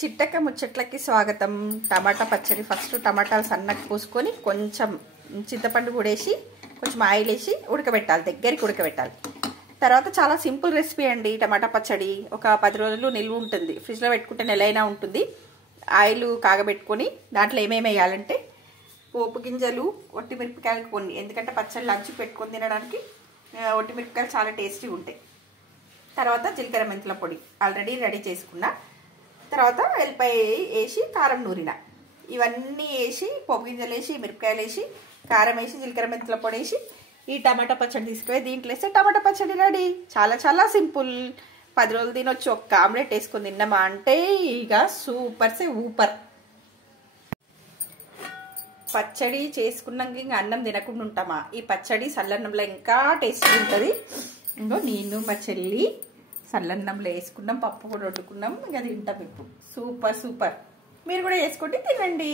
చిట్టక ముచ్చట్లకి స్వాగతం. టమాటా పచ్చడి. ఫస్ట్ టమాటాలు సన్నగా కోసుకొని కొంచెం చింతపండు కూడేసి కొంచెం ఆయిల్ వేసి ఉడకబెట్టాలి, దగ్గరికి ఉడకబెట్టాలి. తర్వాత చాలా సింపుల్ రెసిపీ అండి టమాటా పచ్చడి. ఒక 10 రోజులు నిల్వ ఉంటుంది, ఫ్రిడ్జ్లో పెట్టుకుంటే నెలైనా ఉంటుంది. ఆయిల్ కాగబెట్టుకొని దాంట్లో ఏమేమి వేయాలంటే పోపు గింజలు, ఒట్టి మిరపకాయలు కొన్ని, ఎందుకంటే పచ్చడి లంచ్ పెట్టుకొని తినడానికి ఒట్టి మిరపకాయలు చాలా టేస్టీగా ఉంటాయి. తర్వాత జీలకర్ర మెంతుల పొడి ఆల్రెడీ రెడీ చేసుకున్నా. తర్వాత ఎల్లిపాయ వేసి కారం నూరిన, ఇవన్నీ వేసి పోపు గింజలు వేసి మిరపకాయలు వేసి కారం వేసి జీలకర్ర మెంతుల పొడి వేసి ఈ టమాటా పచ్చడి తీసుకుపోయి దీంట్లో వేస్తే టమాటా పచ్చడి రెడీ. చాలా చాలా సింపుల్. 10 రోజులు తినొచ్చు. ఒక్క ఆమ్లెట్ వేసుకొని తిన్నామా అంటే ఇక ఊపర్. పచ్చడి చేసుకున్నాక ఇంకా అన్నం తినకుండా ఉంటామా? ఈ పచ్చడి సల్లన్నంలో ఇంకా టేస్టీ ఉంటుంది. ఇంకో నేను మా చెల్లి సల్లన్నంలో వేసుకున్నాం, పప్పు కూడా వండుకున్నాం, ఇంకా తింటాం ఇప్పుడు. సూపర్. మీరు కూడా వేసుకుంటే తినండి.